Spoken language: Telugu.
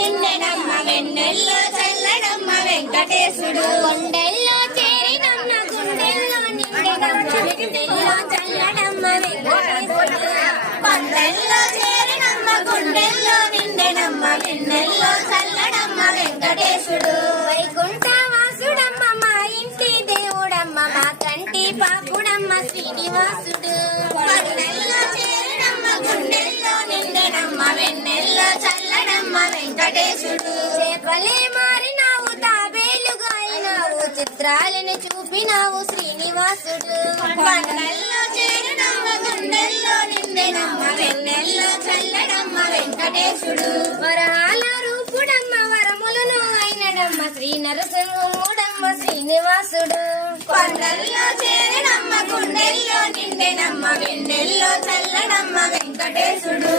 నిండెనమ్మ వెన్నెల్లో చల్లడమ్మ వెంకటేశుడు కొండల్లో చేరినమ్మ గుండెల్లో నిండెనమ్మ వెన్నెల్లో చల్లడమ్మ వెంకటేశుడు కొండల్లో చేరినమ్మ గుండెల్లో నిండెనమ్మ వెన్నెల్లో చల్లడమ్మ వెంకటేశుడు వైకుంఠవాసుడమ్మ మా ఇంటి దేవుడమ్మ మా కంటి పాపుడమ్మ శ్రీనివాసుడు కొండల్లో చేరినమ్మ గుండెల్లో నిండెనమ్మ వెన్నెల్లో చల్లడమ్మ వెంకటేశుడు చేపలే మారినావు తాబేలుగా అయినావు చిత్రాలను చూపినావు శ్రీనివాసుడు కొండల్లో చేరినమ్మ గుండెల్లో నిండెనమ్మ వెన్నెల్లో చల్లడమ్మ వెంకటేశుడు వరహాల రూపుడమ్మ వరములను అయినడమ్మ శ్రీ నరసింహుడమ్మ శ్రీనివాసుడు కొండల్లో చేరినమ్మ గుండెల్లో నిండెనమ్మ వెన్నెల్లో చల్లడమ్మ వెంకటేశుడు